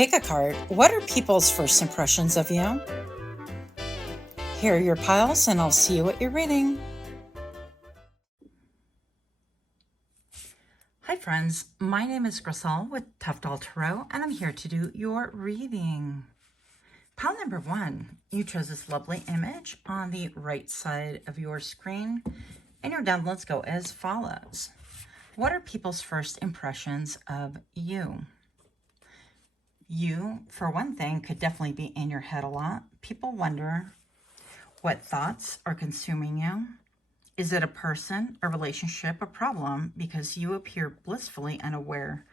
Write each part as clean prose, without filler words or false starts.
Pickacard, what are people's first impressions of you? Here are your piles, and I'll see you at your reading. Hi friends, my name is Grisel with Untitled Tarot, and I'm here to do your reading. Pile number 1, you chose this lovely image on the right side of your screen, and your downloads go as follows. What are people's first impressions of you? You, for one thing, could definitely be in your head a lot. People wonder what thoughts are consuming you. Is it a person, a relationship, a problem? Because you appear blissfully unaware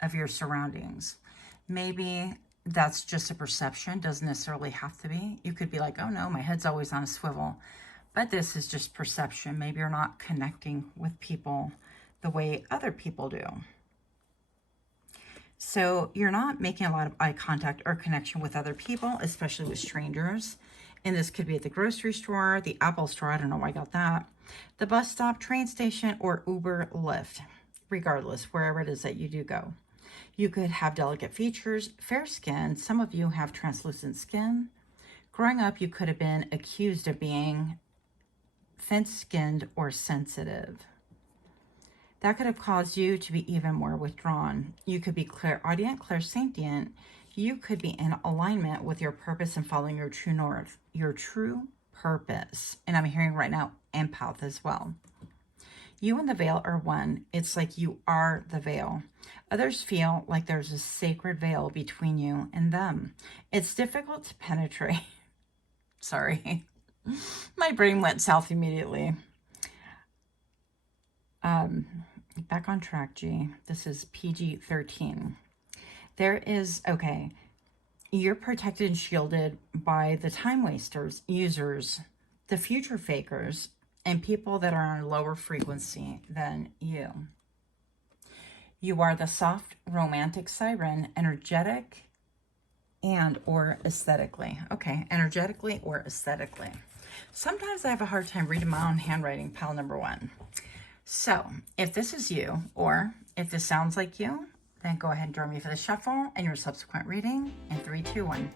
of your surroundings. Maybe that's just a perception, doesn't necessarily have to be. You could be like, oh no, my head's always on a swivel. But this is just perception. Maybe you're not connecting with people the way other people do. So you're not making a lot of eye contact or connection with other people, especially with strangers. And this could be at the grocery store, the Apple store, I don't know why I got that, the bus stop, train station, or Uber, Lyft, regardless, wherever it is that you do go. You could have delicate features, fair skin. Some of you have translucent skin. Growing up, you could have been accused of being thin-skinned or sensitive. That could have caused you to be even more withdrawn. You could be clairaudient, clairsentient. You could be in alignment with your purpose and following your true north, your true purpose. And I'm hearing right now, empath as well. You and the veil are one. It's like you are the veil. Others feel like there's a sacred veil between you and them. It's difficult to penetrate. Sorry. My brain went south immediately. Back on track, G. This is PG-13. There is, okay, you're protected and shielded by the time wasters, users, the future fakers, and people that are on a lower frequency than you. You are the soft, romantic siren, energetic and or aesthetically. Okay, energetically or aesthetically. Sometimes I have a hard time reading my own handwriting, pile number 1. So, if this is you, or if this sounds like you, then go ahead and join me for the shuffle and your subsequent reading in 3, 2, 1.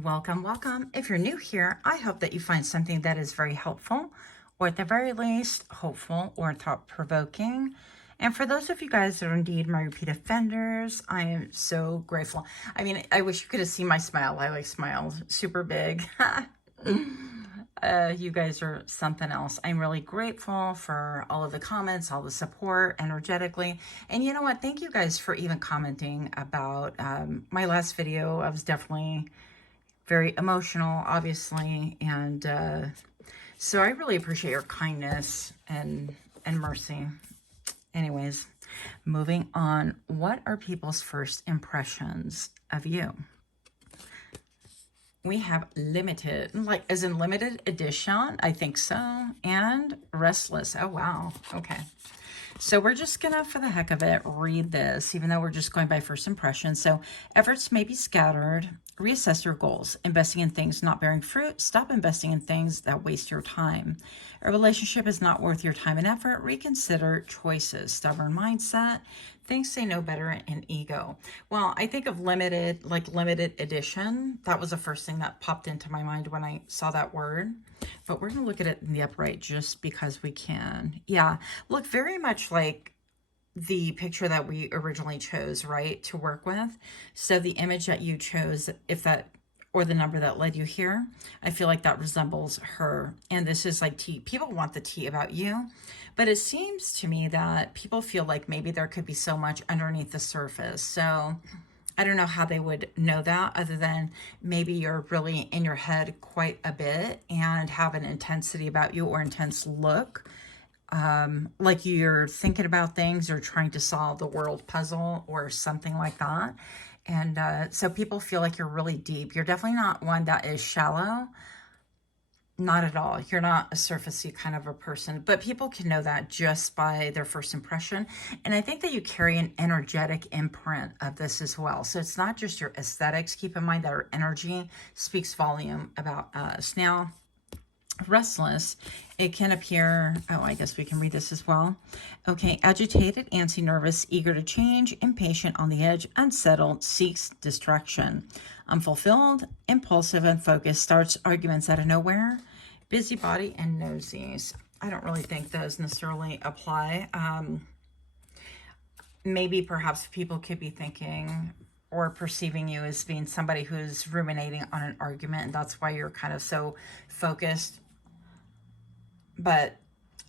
Welcome, welcome. If you're new here, I hope that you find something that is very helpful, or at the very least, hopeful or thought-provoking. And for those of you guys that are indeed my repeat offenders, I am so grateful. I mean, I wish you could have seen my smile. I like smiled super big. You guys are something else. I'm really grateful for all of the comments, all the support energetically. And you know what? Thank you guys for even commenting about my last video. I was definitely very emotional, obviously, and so I really appreciate your kindness and mercy. Anyways, moving on. What are people's first impressions of you? We have limited, like as in limited edition, I think so, and restless. Oh, wow. Okay. So we're just gonna, for the heck of it, read this, even though we're just going by first impressions. So efforts may be scattered. Reassess your goals. Investing in things not bearing fruit. Stop investing in things that waste your time. A relationship is not worth your time and effort. Reconsider choices. Stubborn mindset. Things say no better, and ego. Well, I think of limited, like limited edition. That was the first thing that popped into my mind when I saw that word. But we're going to look at it in the upright just because we can. Yeah, look very much like the picture that we originally chose, right, to work with. So the image that you chose, if that, or the number that led you here, I feel like that resembles her. And this is like tea. People want the tea about you, but it seems to me that people feel like maybe there could be so much underneath the surface. So I don't know how they would know that, other than maybe you're really in your head quite a bit and have an intensity about you or intense look. like you're thinking about things or trying to solve the world puzzle or something like that. And so people feel like you're really deep. You're definitely not one that is shallow. Not at all. You're not a surfacey kind of a person, but people can know that just by their first impression. And I think that you carry an energetic imprint of this as well. So it's not just your aesthetics. Keep in mind that our energy speaks volume about us. Now, restless, it can appear, oh, I guess we can read this as well. Okay, agitated, antsy, nervous, eager to change, impatient, on the edge, unsettled, seeks distraction. Unfulfilled, impulsive, unfocused, starts arguments out of nowhere, busybody, and nosies. I don't really think those necessarily apply. Maybe perhaps people could be thinking or perceiving you as being somebody who's ruminating on an argument, and that's why you're kind of so focused. But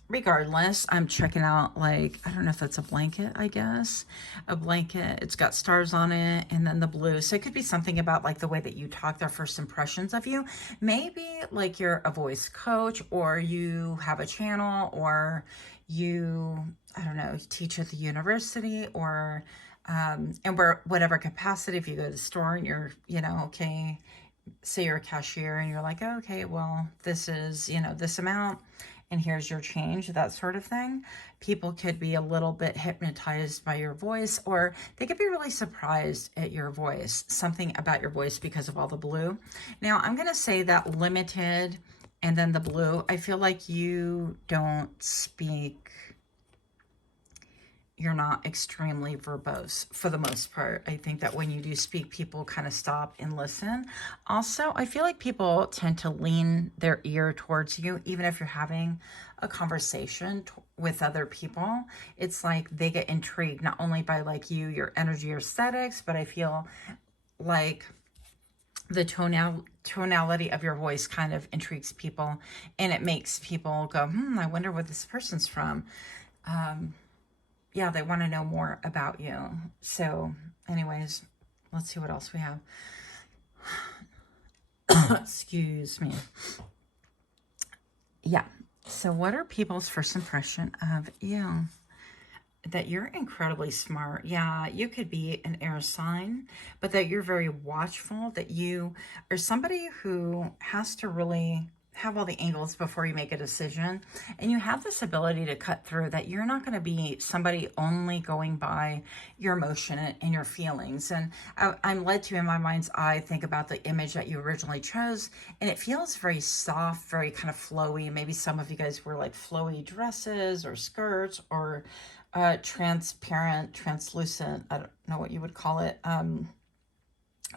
regardless, I'm checking out, like, I don't know if that's a blanket, I guess. A blanket, it's got stars on it, and then the blue. So it could be something about, like, the way that you talk, their first impressions of you. Maybe, like, you're a voice coach, or you have a channel, or you, I don't know, teach at the university, or, and whatever capacity, if you go to the store and you're, you know, okay, say you're a cashier and you're like, oh, okay, well, this is, you know, this amount, and here's your change, that sort of thing. People could be a little bit hypnotized by your voice, or they could be really surprised at your voice, something about your voice because of all the blue. Now, I'm going to say that limited and then the blue, I feel like you don't speak, you're not extremely verbose for the most part. I think that when you do speak, people kind of stop and listen. Also, I feel like people tend to lean their ear towards you, even if you're having a conversation with other people. It's like they get intrigued not only by like you, your energy, your aesthetics, but I feel like the tonality of your voice kind of intrigues people, and it makes people go, I wonder where this person's from. Yeah, they want to know more about you. So anyways, let's see what else we have. Excuse me. Yeah. So what are people's first impression of you? That you're incredibly smart. Yeah, you could be an air sign, but that you're very watchful, that you are somebody who has to really have all the angles before you make a decision. And you have this ability to cut through, that you're not going to be somebody only going by your emotion and your feelings. And I'm led to, in my mind's eye, think about the image that you originally chose. And it feels very soft, very kind of flowy. Maybe some of you guys wear like flowy dresses or skirts, or transparent, translucent, I don't know what you would call it,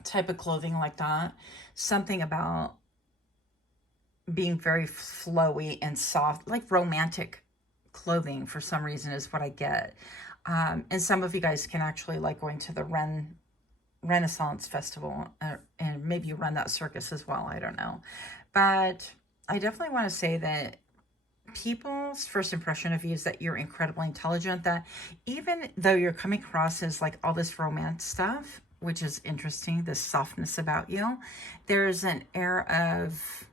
type of clothing like that. Something about being very flowy and soft, like romantic clothing for some reason is what I get. And some of you guys can actually like going to the Renaissance Festival, and maybe you run that circus as well. I don't know. But I definitely want to say that people's first impression of you is that you're incredibly intelligent, that even though you're coming across as like all this romance stuff, which is interesting, this softness about you, there's an air of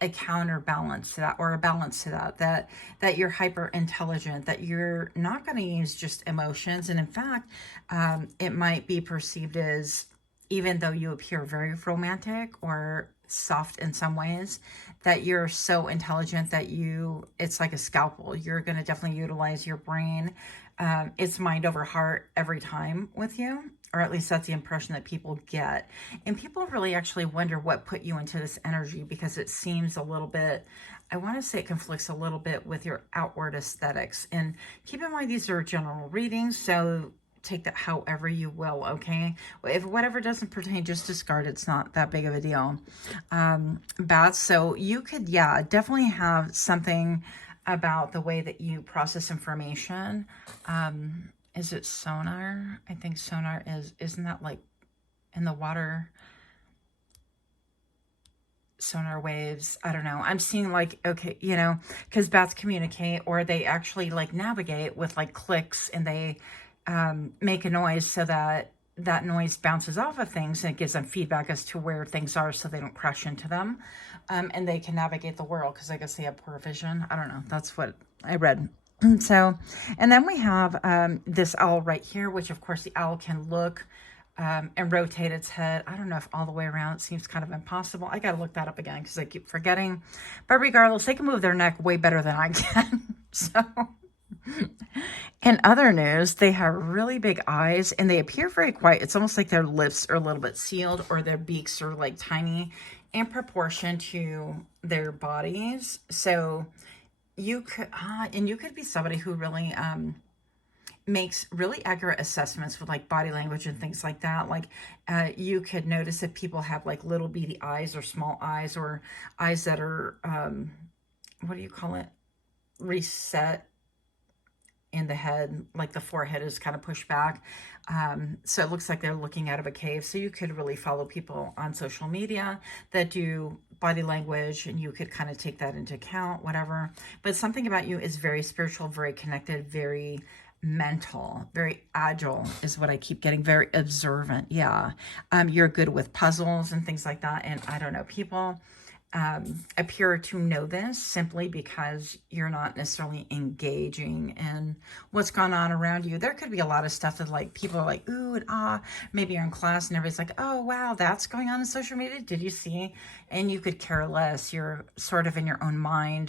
a counterbalance to that, or a balance to that you're hyper intelligent, that you're not going to use just emotions. And in fact, it might be perceived as, even though you appear very romantic or soft in some ways, that you're so intelligent that it's like a scalpel. You're going to definitely utilize your brain. It's mind over heart every time with you, or at least that's the impression that people get. And people really actually wonder what put you into this energy, because it seems a little bit, I want to say it conflicts a little bit with your outward aesthetics. And keep in mind, these are general readings, so take that however you will, okay? If whatever doesn't pertain, just discard. It's not that big of a deal. Bats, so you could, yeah, definitely have something about the way that you process information. Is it sonar? I think sonar isn't that like in the water? Sonar waves, I don't know. I'm seeing like, okay, you know, because bats communicate, or they actually like navigate with like clicks, and they make a noise so that that noise bounces off of things and it gives them feedback as to where things are so they don't crash into them. And they can navigate the world because I guess they have poor vision. I don't know. That's what I read. So, and then we have this owl right here, which of course the owl can look and rotate its head. I don't know if all the way around. It seems kind of impossible. I got to look that up again because I keep forgetting. But regardless, they can move their neck way better than I can. So, in other news, they have really big eyes and they appear very quiet. It's almost like their lips are a little bit sealed or their beaks are like tiny in proportion to their bodies. So you could, and you could be somebody who really makes really accurate assessments with like body language and things like that. Like you could notice if people have like little beady eyes or small eyes or eyes that are, what do you call it? Reset in the head, like the forehead is kind of pushed back. So it looks like they're looking out of a cave. So you could really follow people on social media that do body language and you could kind of take that into account, whatever. But something about you is very spiritual, very connected, very mental, very agile is what I keep getting, very observant. Yeah. You're good with puzzles and things like that. And I don't know, people appear to know this simply because you're not necessarily engaging in what's going on around you. There could be a lot of stuff that like people are like, ooh and ah, maybe you're in class and everybody's like, oh wow, that's going on in social media. Did you see? And you could care less. You're sort of in your own mind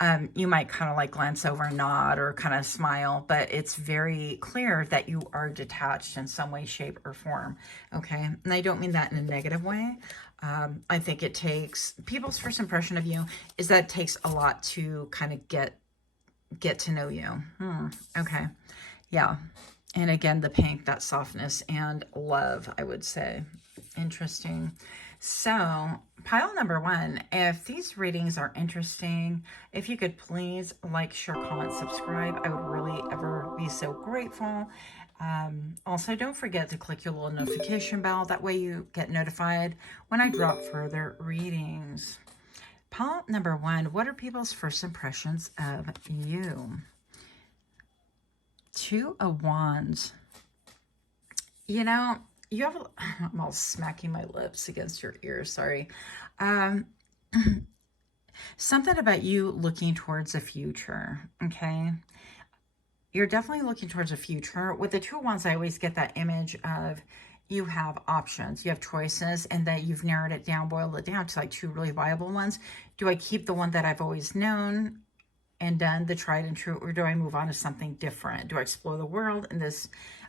and you might kind of like glance over and nod or kind of smile, but it's very clear that you are detached in some way, shape, or form. Okay. And I don't mean that in a negative way. I think it takes, people's first impression of you is that it takes a lot to kind of get to know you. Okay. Yeah. And again, the pink, that softness and love, I would say. Interesting. So pile number 1, if these readings are interesting, if you could please like, share, comment, subscribe, I would really ever be so grateful. Also, don't forget to click your little notification bell. That way you get notified when I drop further readings. Pile number 1, what are people's first impressions of you? 2 of Wands. You know, you have, I'm all smacking my lips against your ears, sorry. Something about you looking towards the future, okay? You're definitely looking towards a future. With the 2 of Wands, I always get that image of you have options, you have choices, and that you've narrowed it down, boiled it down to like 2 really viable ones. Do I keep the one that I've always known and done, the tried and true, or do I move on to something different? Do I explore the world in this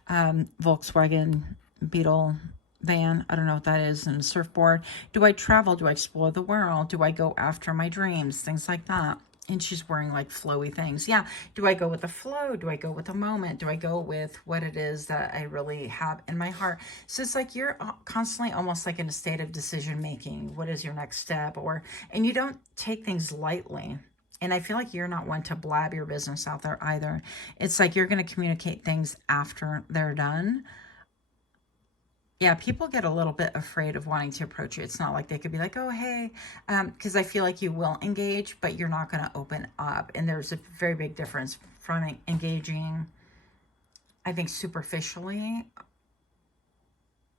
Volkswagen Beetle van? I don't know what that is, and a surfboard. Do I travel? Do I explore the world? Do I go after my dreams? Things like that. And she's wearing like flowy things. Yeah. Do I go with the flow? Do I go with the moment? Do I go with what it is that I really have in my heart? So it's like you're constantly almost like in a state of decision making. What is your next step? And you don't take things lightly. And I feel like you're not one to blab your business out there either. It's like you're going to communicate things after they're done. Yeah, people get a little bit afraid of wanting to approach you. It's not like they could be like, oh, hey, because I feel like you will engage, but you're not going to open up. And there's a very big difference from engaging, I think, superficially.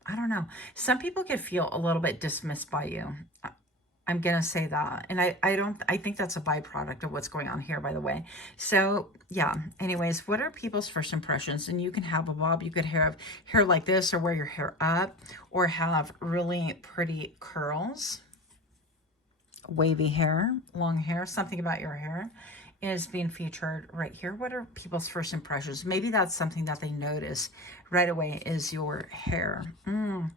I don't know. Some people could feel a little bit dismissed by you. I'm going to say that. And I think that's a byproduct of what's going on here, by the way. So yeah, anyways, what are people's first impressions? And you can have a bob, you could have hair like this or wear your hair up or have really pretty curls, wavy hair, long hair, something about your hair is being featured right here. What are people's first impressions? Maybe that's something that they notice right away is your hair. And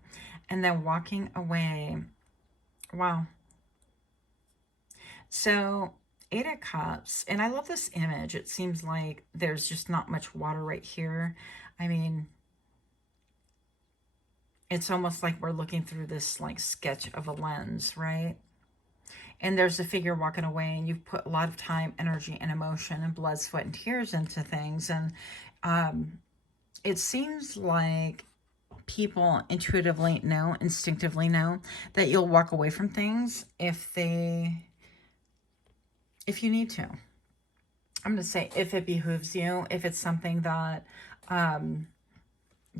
then walking away. Wow. So 8 of Cups, and I love this image. It seems like there's just not much water right here. I mean, it's almost like we're looking through this like sketch of a lens, right? And there's a figure walking away, and you've put a lot of time, energy, and emotion, and blood, sweat, and tears into things. And it seems like people intuitively know, instinctively know that you'll walk away from things if you need to. I'm going to say if it behooves you, if it's something that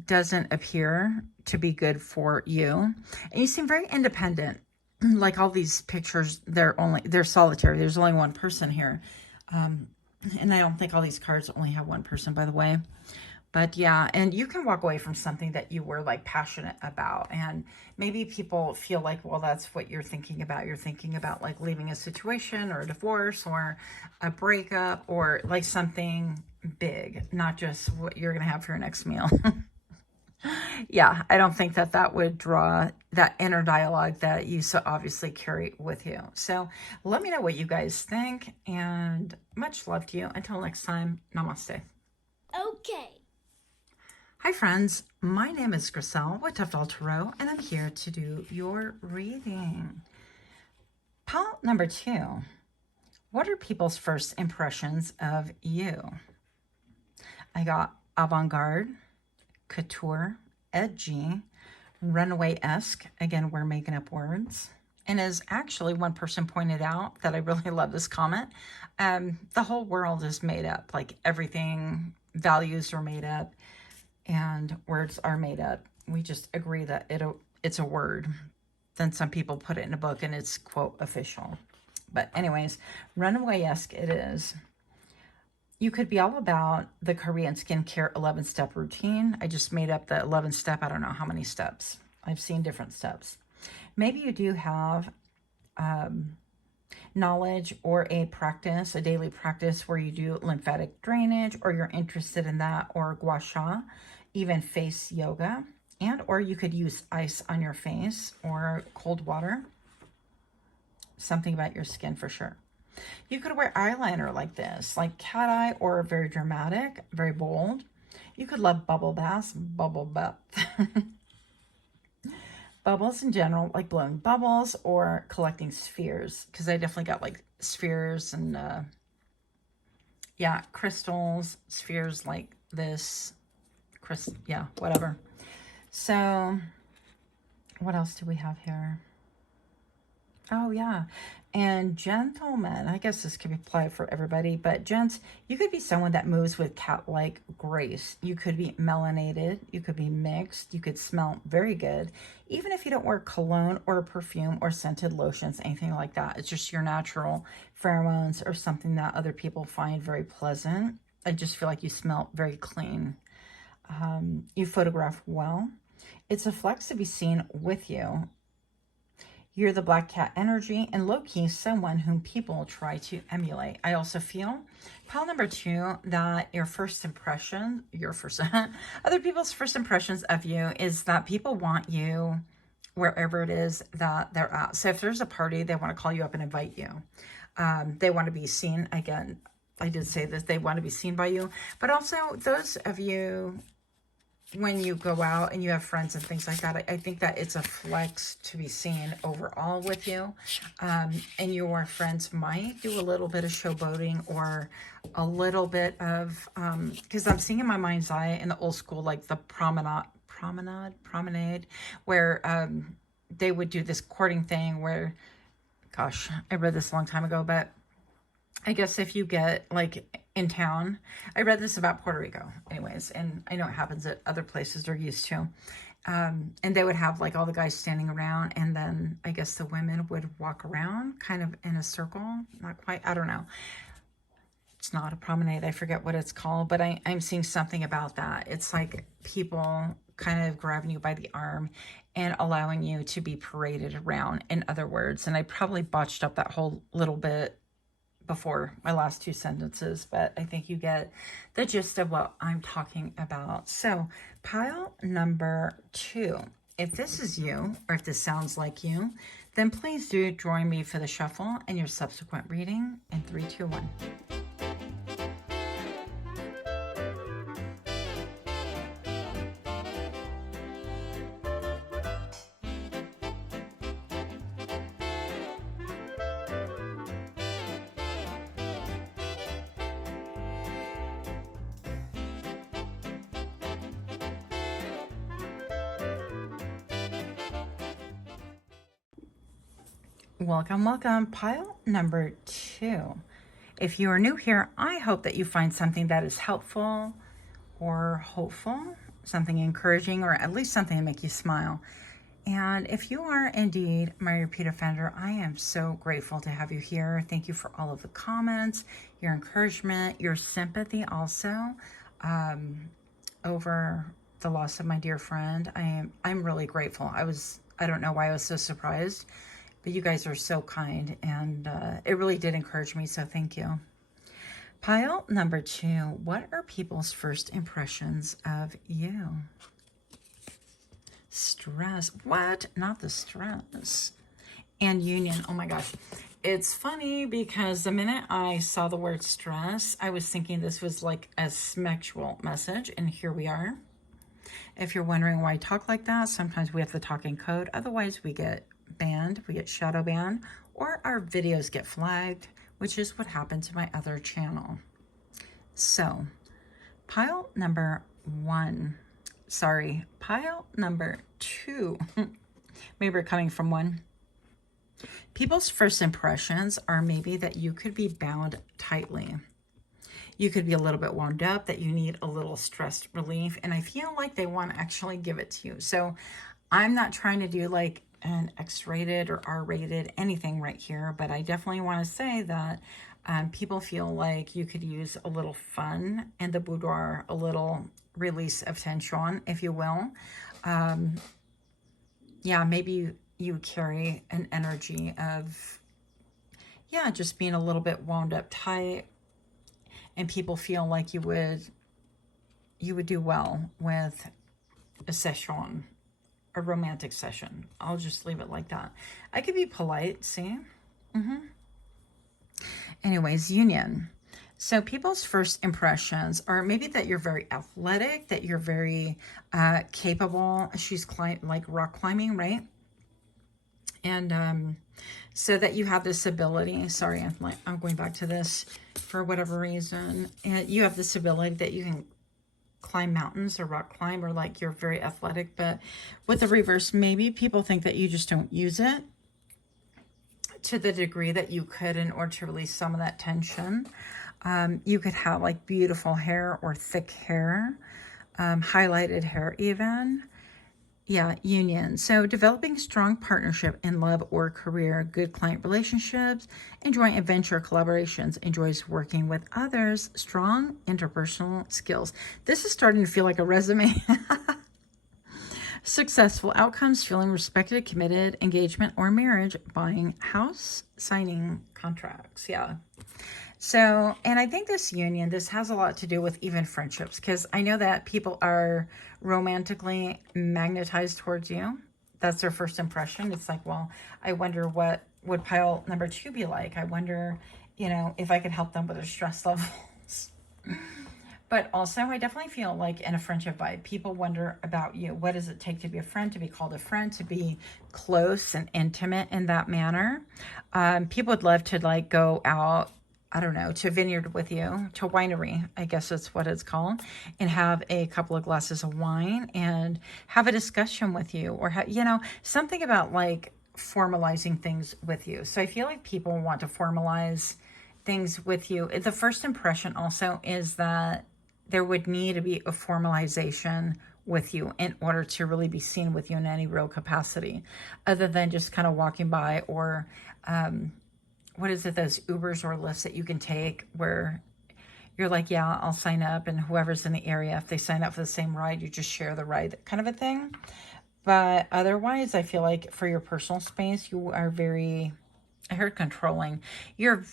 doesn't appear to be good for you. And you seem very independent. Like all these pictures, they're solitary. There's only one person here. And I don't think all these cards only have one person, by the way. But yeah, and you can walk away from something that you were like passionate about. And maybe people feel like, well, that's what you're thinking about. You're thinking about like leaving a situation or a divorce or a breakup or like something big, not just what you're going to have for your next meal. Yeah, I don't think that that would draw that inner dialogue that you so obviously carry with you. So let me know what you guys think, and much love to you. Until next time, namaste. Okay. Hi friends, my name is Griselle with Untitled Tarot, and I'm here to do your reading. Pile number 2. What are people's first impressions of you? I got avant-garde, couture, edgy, runaway-esque. Again, we're making up words. And as actually one person pointed out that I really love this comment, the whole world is made up. Like everything, values are made up and words are made up. We just agree that it's a word. Then some people put it in a book and it's, quote, official. But anyways, runaway-esque it is. You could be all about the Korean skincare 11-step routine. I just made up the 11-step. I don't know how many steps. I've seen different steps. Maybe you do have knowledge or a practice, a daily practice where you do lymphatic drainage, or you're interested in that, or gua sha, even face yoga, and or you could use ice on your face or cold water. Something about your skin for sure. You could wear eyeliner like this, like cat eye, or very dramatic, very bold. You could love bubble baths, bubble bath. Bubbles in general, like blowing bubbles or collecting spheres, because I definitely got like spheres and yeah, crystals, spheres like this, yeah, whatever. So what else do we have here? Oh yeah, and gentlemen, I guess this could be applied for everybody, but gents, you could be someone that moves with cat-like grace. You could be melanated, you could be mixed, you could smell very good, even if you don't wear cologne or perfume or scented lotions, anything like that. It's just your natural pheromones or something that other people find very pleasant. I just feel like you smell very clean. You photograph well. It's a flex to be seen with you. You're the black cat energy, and low-key someone whom people try to emulate. I also feel, pile number 2, that your first impression, other people's first impressions of you is that people want you wherever it is that they're at. So if there's a party, they want to call you up and invite you. They want to be seen. Again, I did say this, they want to be seen by you. But also those of you, when you go out and you have friends and things like that, I think that it's a flex to be seen overall with you. And your friends might do a little bit of showboating or a little bit of, because I'm seeing in my mind's eye in the old school, like the promenade, where they would do this courting thing where, gosh, I read this a long time ago, but I guess if you get like in town, I read this about Puerto Rico anyways, and I know it happens at other places they're used to. And they would have like all the guys standing around, and then I guess the women would walk around kind of in a circle. Not quite, I don't know. It's not a promenade. I forget what it's called, but I'm seeing something about that. It's like people kind of grabbing you by the arm and allowing you to be paraded around, in other words. And I probably botched up that whole little bit before my last 2 sentences, but I think you get the gist of what I'm talking about. So pile number 2, if this is you, or if this sounds like you, then please do join me for the shuffle and your subsequent reading in 3, 2, 1. Welcome, welcome. Pile number 2. If you are new here, I hope that you find something that is helpful or hopeful something encouraging, or at least something to make you smile. And if you are indeed my repeat offender, I am so grateful to have you here. Thank you for all of the comments, your encouragement, your sympathy also over the loss of my dear friend. I'm really grateful. I don't know why I was so surprised, but you guys are so kind, and it really did encourage me, so thank you. Pile number 2, what are people's first impressions of you? Stress. What? Not the stress. And union. Oh my gosh. It's funny because the minute I saw the word stress, I was thinking this was like a sexual message, and here we are. If you're wondering why I talk like that, sometimes we have to talk in code. Otherwise, we get banned, we get shadow banned, or our videos get flagged, which is what happened to my other channel. So, pile number 1. Sorry, pile number 2. Maybe we're coming from 1. People's first impressions are maybe that you could be bound tightly. You could be a little bit wound up, that you need a little stress relief, and I feel like they want to actually give it to you. So I'm not trying to do like an X-rated or R-rated anything right here, but I definitely want to say that people feel like you could use a little fun in the boudoir, a little release of tension, if you will. Yeah, maybe you carry an energy of, yeah, just being a little bit wound up tight, and people feel like you would do well with a session, a romantic session. I'll just leave it like that. I could be polite, see? Anyways, union. So people's first impressions are maybe that you're very athletic, that you're very capable. She's like rock climbing, right? And so that you have this ability. Sorry, I'm going back to this for whatever reason. And you have this ability that you can climb mountains or rock climb, or like you're very athletic. But with the reverse, maybe people think that you just don't use it to the degree that you could in order to release some of that tension. You could have like beautiful hair or thick hair, highlighted hair even. Yeah, union. So developing strong partnership in love or career, good client relationships, enjoying adventure collaborations, enjoys working with others, strong interpersonal skills. This is starting to feel like a resume. Successful outcomes, feeling respected, committed, engagement or marriage, buying house, signing contracts. Yeah. So, and I think this union, this has a lot to do with even friendships, because I know that people are romantically magnetized towards you. That's their first impression. It's like, well, I wonder what would pile number 2 be like. I wonder, you know, if I could help them with their stress levels. But also, I definitely feel like in a friendship vibe, people wonder about you. What does it take to be a friend, to be called a friend, to be close and intimate in that manner? People would love to like go out, I don't know, to a vineyard with you, to a winery, I guess that's what it's called, and have a couple of glasses of wine and have a discussion with you, or you know, something about like formalizing things with you. So I feel like people want to formalize things with you. The first impression also is that there would need to be a formalization with you in order to really be seen with you in any real capacity, other than just kind of walking by, or what is it, those Ubers or Lyfts that you can take where you're like, yeah, I'll sign up, and whoever's in the area, if they sign up for the same ride, you just share the ride, kind of a thing. But otherwise, I feel like for your personal space, you are very, I heard controlling. You're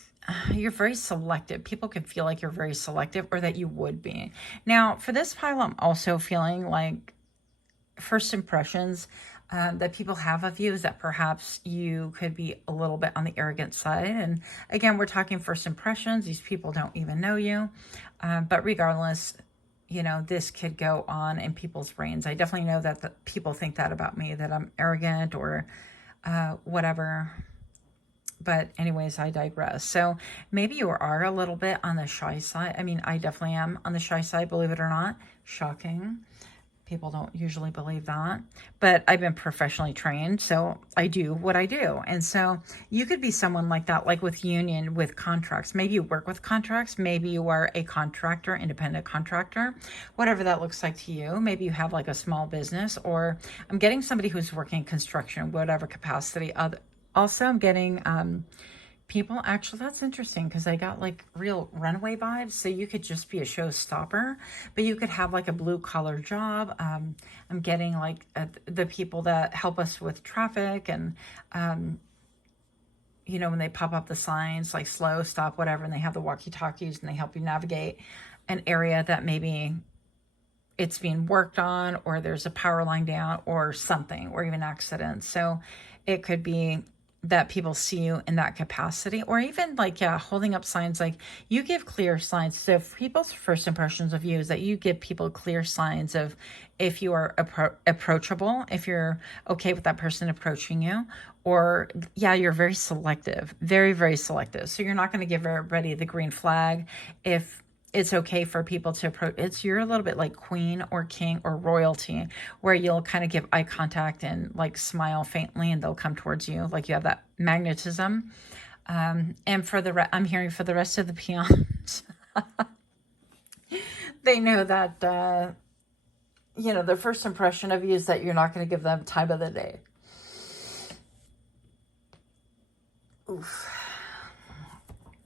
very selective. People can feel like you're very selective, or that you would be. Now, for this pile, I'm also feeling like first impressions that people have of you is that perhaps you could be a little bit on the arrogant side. And again, we're talking first impressions. These people don't even know you. But regardless, you know, this could go on in people's brains. I definitely know that the people think that about me, that I'm arrogant or whatever. But anyways, I digress. So maybe you are a little bit on the shy side. I mean, I definitely am on the shy side, believe it or not. Shocking. People don't usually believe that, but I've been professionally trained, so I do what I do. And so you could be someone like that, like with union, with contracts. Maybe you work with contracts. Maybe you are a contractor, independent contractor, whatever that looks like to you. Maybe you have like a small business, or I'm getting somebody who's working construction, whatever capacity. Also, I'm getting people, actually, that's interesting because I got like real runway vibes. So you could just be a showstopper, but you could have like a blue collar job. I'm getting like the people that help us with traffic, and you know, when they pop up the signs like slow, stop, whatever, and they have the walkie-talkies and they help you navigate an area that maybe it's being worked on, or there's a power line down or something, or even accidents. So it could be that people see you in that capacity, or even like, yeah, holding up signs. Like, you give clear signs. So if people's first impressions of you is that you give people clear signs of if you are approachable, if you're okay with that person approaching you, or yeah, you're very selective, very, very selective. So you're not going to give everybody the green flag if it's okay for people to approach. You're a little bit like queen or king or royalty, where you'll kind of give eye contact and like smile faintly, and they'll come towards you. Like, you have that magnetism. And for I'm hearing for the rest of the peons, they know that, you know, their first impression of you is that you're not going to give them time of the day. Oof.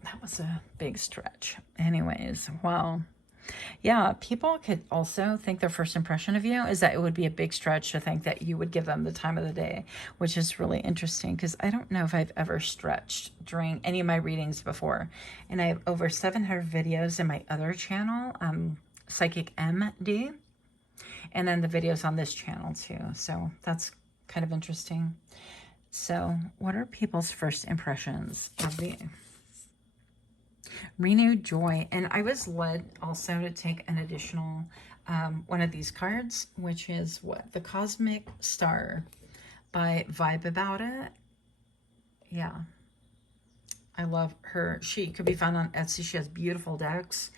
That was a big stretch. Anyways, well, yeah, people could also think their first impression of you is that it would be a big stretch to think that you would give them the time of the day, which is really interesting because I don't know if I've ever stretched during any of my readings before. And I have over 700 videos in my other channel, PsychicMD, and then the videos on this channel too. So that's kind of interesting. So what are people's first impressions of you? Renewed joy. And I was led also to take an additional one of these cards, which is what? The Cosmic Star by Vibe About It. Yeah. I love her. She could be found on Etsy. She has beautiful decks.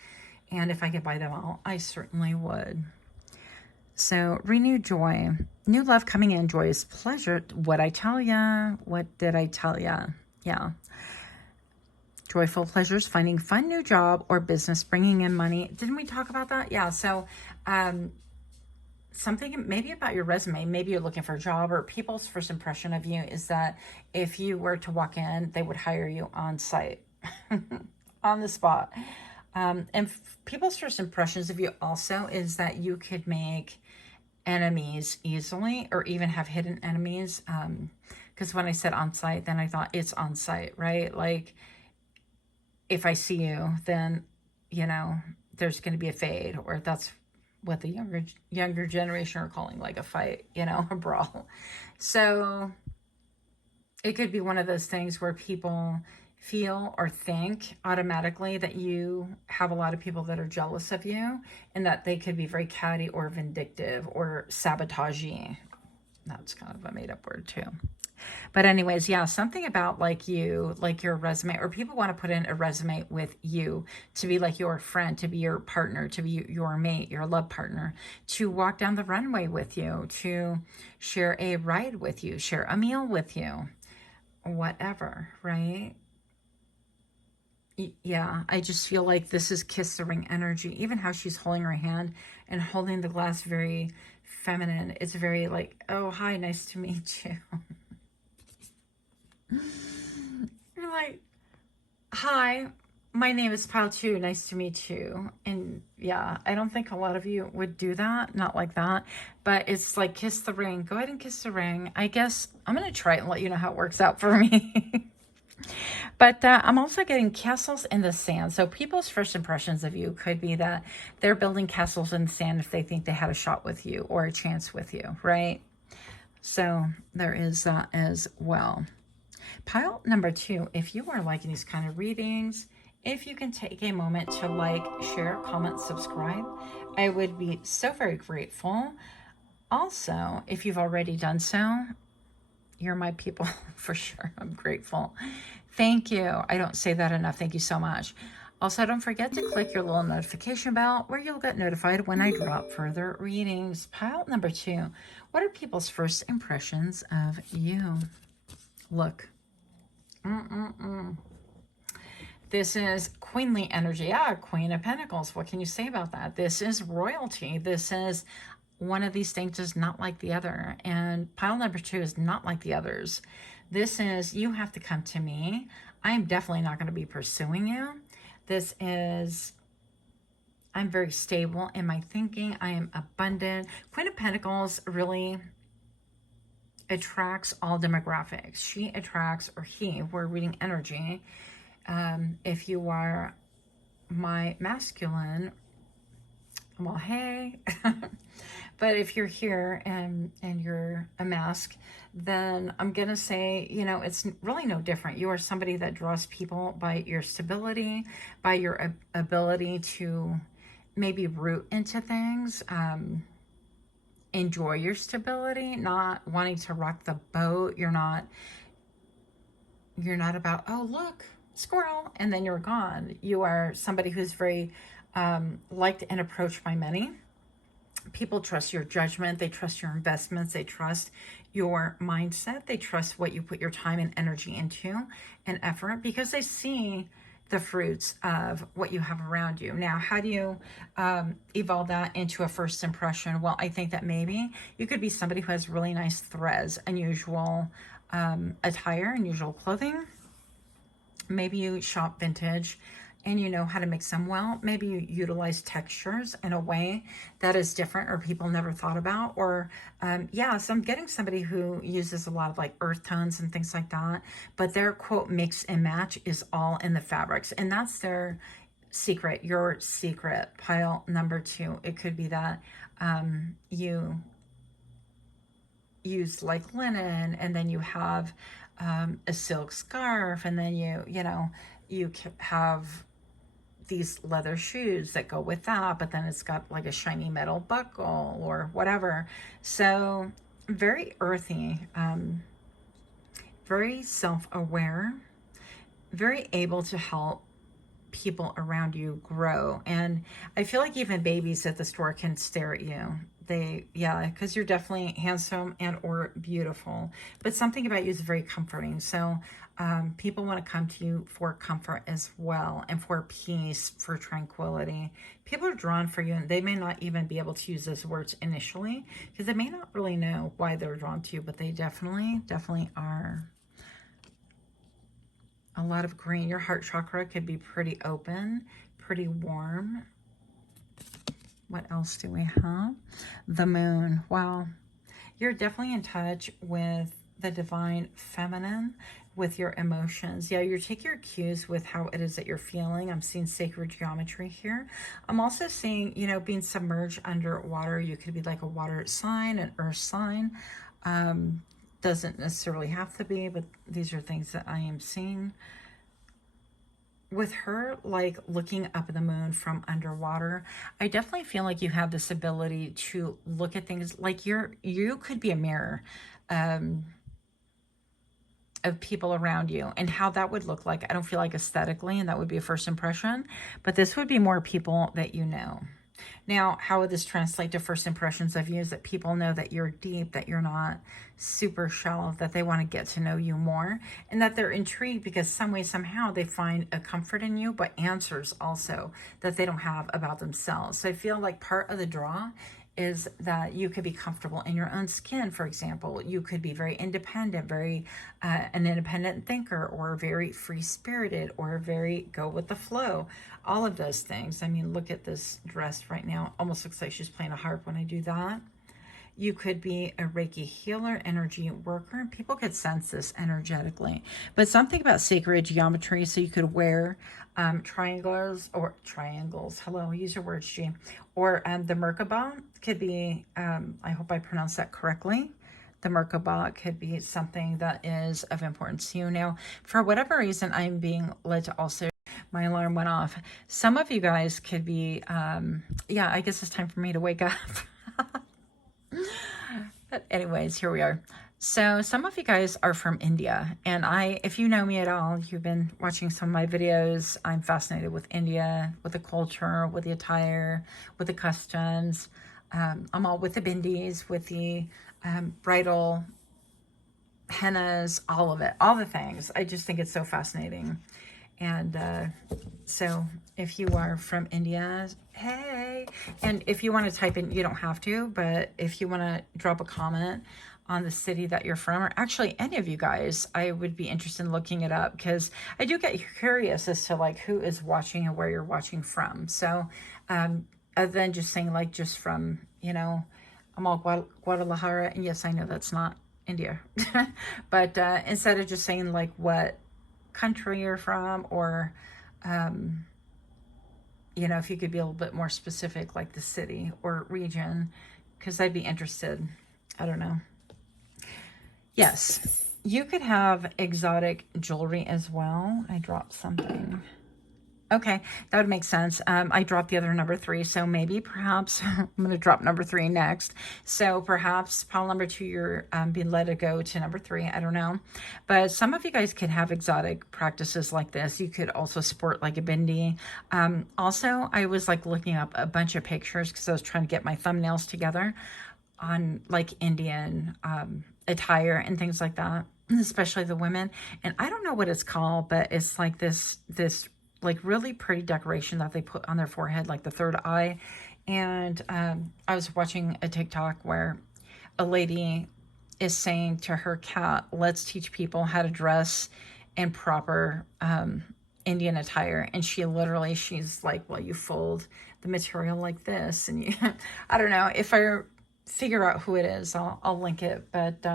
And if I could buy them all, I certainly would. So, renewed joy. New love coming in. Joyous pleasure. What I tell ya? What did I tell ya? Yeah. Joyful pleasures, finding fun new job or business, bringing in money. Didn't we talk about that? Yeah. So something maybe about your resume. Maybe you're looking for a job, or people's first impression of you is that if you were to walk in, they would hire you on site, on the spot. And people's first impressions of you also is that you could make enemies easily, or even have hidden enemies. Because when I said on site, then I thought it's on site, right? Like, if I see you, then, you know, there's going to be a fade, or that's what the younger generation are calling like a fight, you know, a brawl. So it could be one of those things where people feel or think automatically that you have a lot of people that are jealous of you, and that they could be very catty or vindictive or sabotagey. That's kind of a made-up word too. But anyways, yeah, something about like you, like your resume, or people want to put in a resume with you to be like your friend, to be your partner, to be your mate, your love partner, to walk down the runway with you, to share a ride with you, share a meal with you, whatever, right? Yeah, I just feel like this is kiss the ring energy. Even how she's holding her hand and holding the glass, very feminine. It's very like, oh, hi, nice to meet you. You're like, hi, my name is Pal too. Nice to meet you. And yeah, I don't think a lot of you would do that. Not like that. But it's like, kiss the ring. Go ahead and kiss the ring. I guess I'm going to try it and let you know how it works out for me. But I'm also getting castles in the sand. So people's first impressions of you could be that they're building castles in the sand if they think they had a shot with you or a chance with you, right? So there is that as well. Pile number 2, if you are liking these kind of readings, if you can take a moment to like, share, comment, subscribe, I would be so very grateful. Also, if you've already done so, you're my people for sure. I'm grateful. Thank you. I don't say that enough. Thank you so much. Also, don't forget to click your little notification bell where you'll get notified when I drop further readings. Pile number 2. What are people's first impressions of you? Look. This is queenly energy. Yeah, Queen of Pentacles. What can you say about that? This is royalty. This is one of these things is not like the other. And pile number 2 is not like the others. This is, you have to come to me. I am definitely not going to be pursuing you. This is, I'm very stable in my thinking. I am abundant. Queen of Pentacles really attracts all demographics. She attracts, or he, we're reading energy. If you are my masculine, well, hey. But if you're here and you're a mask, then I'm going to say, you know, it's really no different. You are somebody that draws people by your stability, by your ability to maybe root into things, enjoy your stability, not wanting to rock the boat. You're not about, oh, look, squirrel, and then you're gone. You are somebody who's very liked and approached by many. People trust your judgment. They trust your investments. They trust your mindset. They trust what you put your time and energy into and effort, because they see the fruits of what you have around you. Now, how do you evolve that into a first impression? Well, I think that maybe you could be somebody who has really nice threads, unusual attire, unusual clothing. Maybe you shop vintage and you know how to mix them well. Maybe you utilize textures in a way that is different or people never thought about. Or yeah, so I'm getting somebody who uses a lot of like earth tones and things like that, but their quote mix and match is all in the fabrics, and that's their secret, your secret. Pile number 2, it could be that you use like linen, and then you have a silk scarf, and then you know, you have these leather shoes that go with that, but then it's got like a shiny metal buckle or whatever. So very earthy, very self-aware, very able to help people around you grow. And I feel like even babies at the store can stare at you. Yeah, because you're definitely handsome and or beautiful, but something about you is very comforting. So people want to come to you for comfort as well, and for peace, for tranquility. People are drawn for you, and they may not even be able to use those words initially because they may not really know why they're drawn to you, but they definitely are. A lot of green. Your heart chakra could be pretty open, pretty warm. What else do we have? The moon. Wow. You're definitely in touch with the divine feminine, with your emotions. Yeah, you take your cues with how it is that you're feeling. I'm seeing sacred geometry here. I'm also seeing, you know, being submerged underwater. You could be like a water sign, an earth sign. Doesn't necessarily have to be, but these are things that I am seeing. With her, like looking up at the moon from underwater, I definitely feel like you have this ability to look at things like you could be a mirror of people around you, and how that would look like. I don't feel like aesthetically, and that would be a first impression, but this would be more people that you know. Now, how would this translate to first impressions of you? Is that people know that you're deep, that you're not super shallow, that they want to get to know you more, and that they're intrigued because some way, somehow they find a comfort in you, but answers also that they don't have about themselves. So I feel like part of the draw is that you could be comfortable in your own skin, for example. You could be very independent, very an independent thinker, or very free-spirited, or very go with the flow. All of those things. I mean, look at this dress right now. Almost looks like she's playing a harp when I do that. You could be a Reiki healer, energy worker, and people could sense this energetically. But something about sacred geometry, so you could wear triangles, hello, use your words, G. Or the Merkaba could be, I hope I pronounced that correctly. The Merkaba could be something that is of importance to you. Now, for whatever reason, I'm being led to also, my alarm went off. Some of you guys could be, yeah, I guess it's time for me to wake up. But anyways, here we are. So some of you guys are from India, and if you know me at all, you've been watching some of my videos. I'm fascinated with India, with the culture, with the attire, with the customs. I'm all with the bindis, with the bridal hennas, all of it, all the things. I just think it's so fascinating. And so if you are from India, hey, and if you want to type in, you don't have to, but if you want to drop a comment on the city that you're from, or actually any of you guys, I would be interested in looking it up, because I do get curious as to like who is watching and where you're watching from. So other than just saying like just from, you know, I'm all Guadalajara, and yes, I know that's not India, but instead of just saying like what country you're from, or you know, if you could be a little bit more specific, like the city or region, because I'd be interested. I don't know. Yes, you could have exotic jewelry as well. I dropped something. Okay, that would make sense. I dropped the other number 3, so maybe perhaps I'm going to drop number 3 next. So perhaps pile number 2, you're being let to go to number 3. I don't know. But some of you guys could have exotic practices like this. You could also sport like a bindi. Also, I was like looking up a bunch of pictures because I was trying to get my thumbnails together on like Indian attire and things like that, especially the women. And I don't know what it's called, but it's like this like really pretty decoration that they put on their forehead, like the third eye. And I was watching a TikTok where a lady is saying to her cat, let's teach people how to dress in proper Indian attire. And she's like, well, you fold the material like this, and you I don't know, if I figure out who it is, I'll link it, but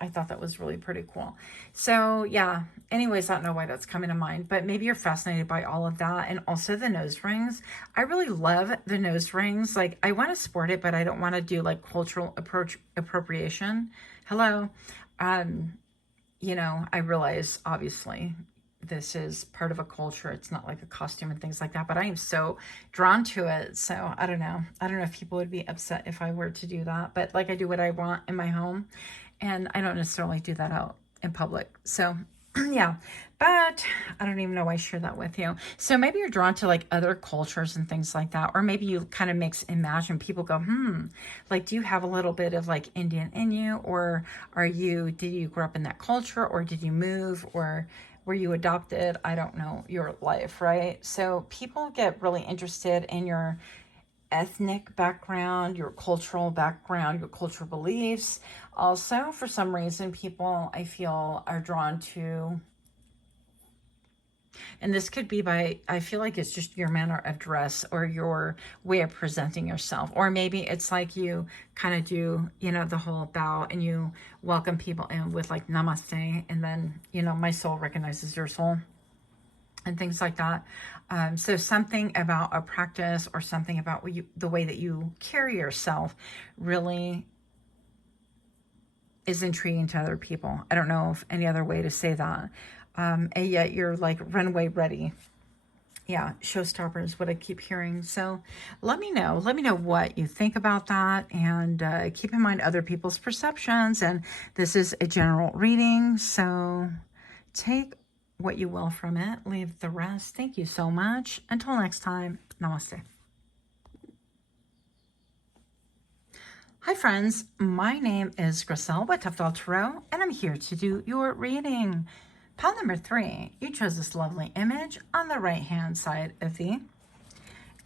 I thought that was really pretty cool. So yeah, anyways, I don't know why that's coming to mind, but maybe you're fascinated by all of that. And also the nose rings. I really love the nose rings. Like, I want to sport it, but I don't want to do like cultural appropriation. Hello. You know, I realize obviously this is part of a culture. It's not like a costume and things like that, but I am so drawn to it. So I don't know. I don't know if people would be upset if I were to do that, but like, I do what I want in my home, and I don't necessarily do that out in public. So yeah, but I don't even know why I share that with you. So maybe you're drawn to like other cultures and things like that, or maybe you kind of mix and match, and people go, like, do you have a little bit of like Indian in you, or did you grow up in that culture, or did you move, or were you adopted? I don't know your life, right? So people get really interested in your ethnic background, your cultural background, your cultural beliefs. Also, for some reason, people, I feel, are drawn to, and this could be by, I feel like it's just your manner of dress or your way of presenting yourself. Or maybe it's like you kind of do, you know, the whole bow and you welcome people in with like namaste. And then, you know, my soul recognizes your soul and things like that. So something about a practice or something about the way that you carry yourself really is intriguing to other people. I don't know if any other way to say that. And yet you're like runway ready. Yeah, showstopper is what I keep hearing. So let me know what you think about that, and keep in mind other people's perceptions. And this is a general reading, so take what you will from it, leave the rest. Thank you so much. Until next time, namaste. Hi friends, my name is Griselle with Untitled Tarot, and I'm here to do your reading. Pile number 3, you chose this lovely image on the right hand side of the,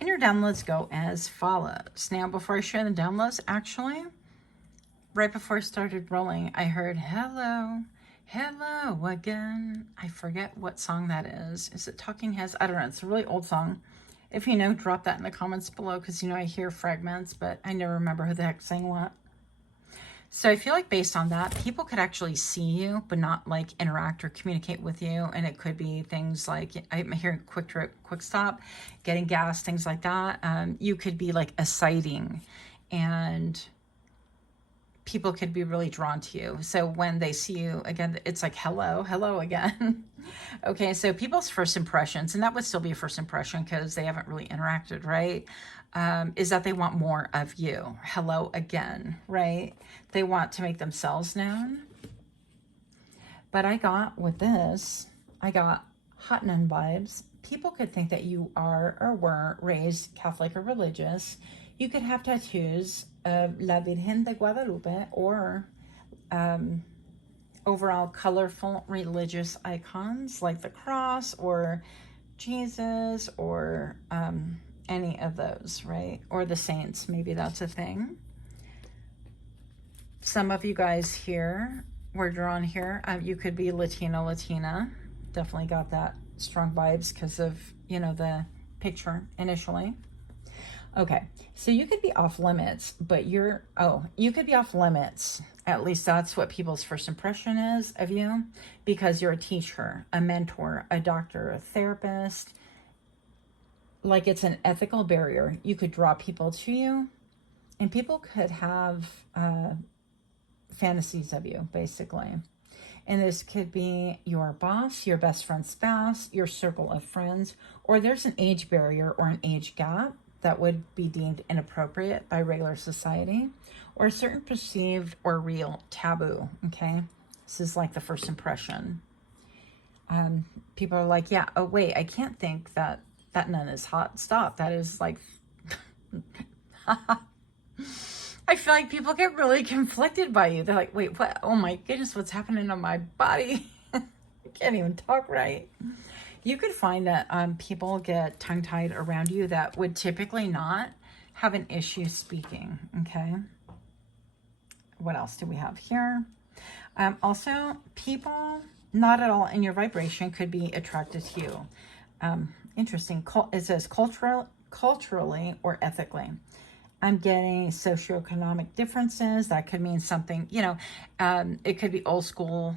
and your downloads go as follows. Now, before I share the downloads, actually, right before I started rolling, I heard hello again. I forget what song that is. Is it Talking Heads? I don't know. It's a really old song. If you know, drop that in the comments below, because, you know, I hear fragments, but I never remember who the heck sang what. So I feel like based on that, people could actually see you, but not like interact or communicate with you. And it could be things like, I'm hearing quick trip, quick stop, getting gas, things like that. You could be like a sighting, and people could be really drawn to you. So when they see you again, it's like, hello again. Okay, so people's first impressions, and that would still be a first impression because they haven't really interacted, right? Is that they want more of you. Hello again, right? They want to make themselves known. But I got, with this, I got hot nun vibes. People could think that you are or were raised Catholic or religious. You could have tattoos of La Virgen de Guadalupe or overall colorful religious icons like the cross or Jesus or any of those, right? Or the saints, maybe that's a thing. Some of you guys here were drawn here. You could be Latino, Latina. Definitely got that strong vibes because of, you know, the picture initially. Okay, so you could be off limits, but you could be off limits. At least that's what people's first impression is of you, because you're a teacher, a mentor, a doctor, a therapist. Like, it's an ethical barrier. You could draw people to you, and people could have fantasies of you, basically. And this could be your boss, your best friend's spouse, your circle of friends, or there's an age barrier or an age gap that would be deemed inappropriate by regular society, or a certain perceived or real taboo, okay? This is like the first impression. People are like, yeah, oh wait, I can't think that nun is hot. Stop, that is like... I feel like people get really conflicted by you. They're like, wait, what? Oh my goodness, what's happening on my body? I can't even talk right. You could find that people get tongue-tied around you that would typically not have an issue speaking, okay? What else do we have here? Also, people not at all in your vibration could be attracted to you. Interesting. It says culturally or ethically. I'm getting socioeconomic differences. That could mean something, you know, it could be old school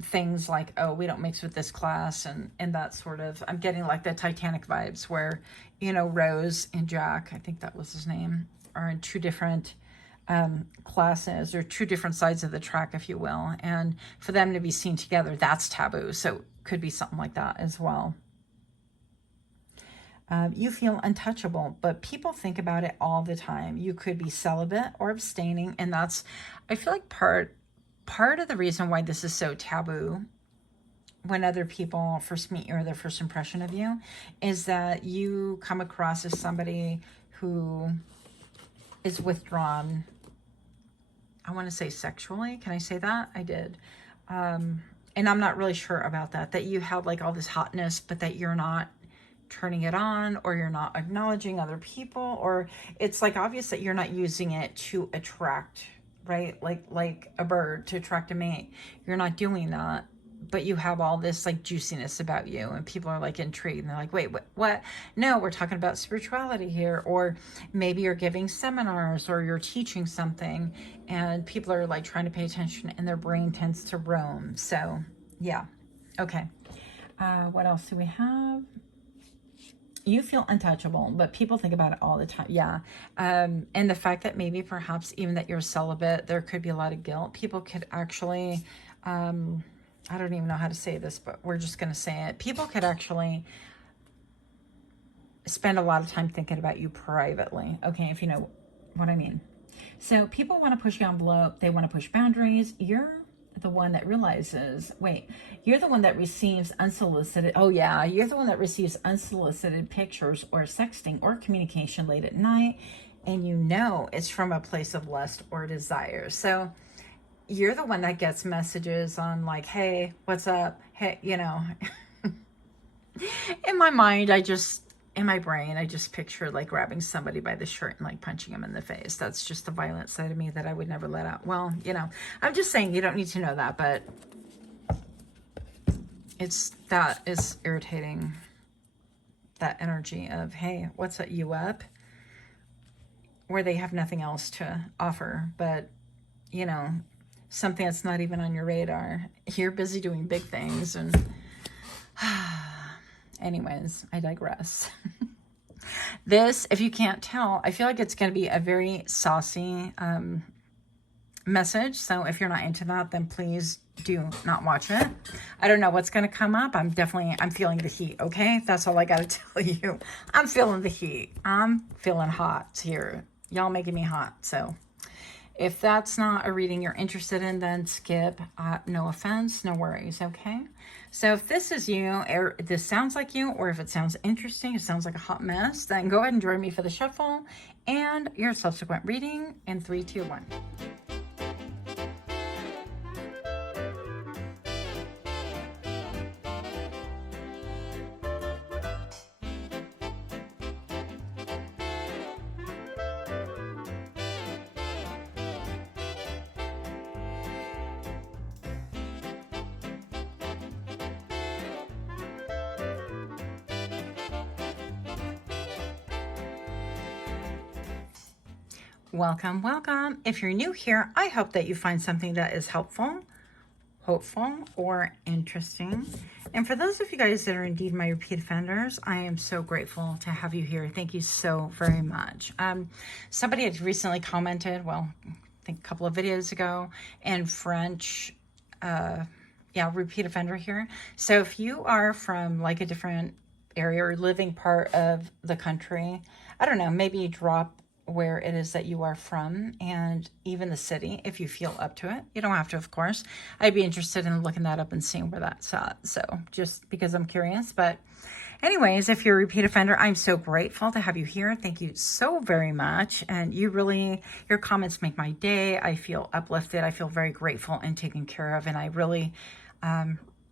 things like, oh, we don't mix with this class and that sort of, I'm getting like the Titanic vibes where, you know, Rose and Jack, I think that was his name, are in two different classes or two different sides of the track, if you will. And for them to be seen together, that's taboo. So it could be something like that as well. You feel untouchable, but people think about it all the time. You could be celibate or abstaining, and that's, I feel like part of the reason why this is so taboo when other people first meet you or their first impression of you is that you come across as somebody who is withdrawn. I want to say sexually. Can I say that? I did. And I'm not really sure about that you have like all this hotness, but that you're not turning it on, or you're not acknowledging other people, or it's like obvious that you're not using it to attract, right? Like a bird to attract a mate. You're not doing that, but you have all this like juiciness about you, and people are like intrigued, and they're like, wait, what? No, we're talking about spirituality here. Or maybe you're giving seminars or you're teaching something, and people are like trying to pay attention, and their brain tends to roam. So yeah. Okay. What else do we have? You feel untouchable, but people think about it all the time. Yeah. And the fact that maybe perhaps even that you're celibate, there could be a lot of guilt. People could actually, I don't even know how to say this, but we're just going to say it. People could actually spend a lot of time thinking about you privately. Okay. If you know what I mean. So people want to push the envelope. They want to push boundaries. You're the one that realizes, wait, you're the one that receives unsolicited, oh yeah, you're the one that receives unsolicited pictures or sexting or communication late at night, and you know it's from a place of lust or desire. So you're the one that gets messages on like, hey, what's up? Hey, you know, in my mind, in my brain, I just picture like grabbing somebody by the shirt and like punching them in the face. That's just the violent side of me that I would never let out. Well, you know, I'm just saying you don't need to know that, but that is irritating. That energy of, hey, what's that, you up? Where they have nothing else to offer, but, you know, something that's not even on your radar. You're busy doing big things, and anyways, I digress. This, if you can't tell, I feel like it's going to be a very saucy message. So if you're not into that, then please do not watch it. I don't know what's going to come up. I'm feeling the heat. Okay. That's all I got to tell you. I'm feeling the heat. I'm feeling hot here. Y'all making me hot. So If that's not a reading you're interested in, then skip. No offense, no worries, okay? So if this is you, or this sounds like you, or if it sounds interesting, it sounds like a hot mess, then go ahead and join me for the shuffle and your subsequent reading in 3, 2, 1. Welcome, welcome. If you're new here, I hope that you find something that is helpful, hopeful, or interesting. And for those of you guys that are indeed my repeat offenders, I am so grateful to have you here. Thank you so very much. Somebody had recently commented, well, I think a couple of videos ago, in French, repeat offender here. So if you are from like a different area or living part of the country, I don't know, maybe you drop where it is that you are from and even the city if you feel up to it. You don't have to, of course. I'd be interested in looking that up and seeing where that's at. So just because I'm curious. But anyways, if you're a repeat offender, I'm so grateful to have you here. Thank you so very much. And your comments make my day. I feel uplifted. I feel very grateful and taken care of. And I really,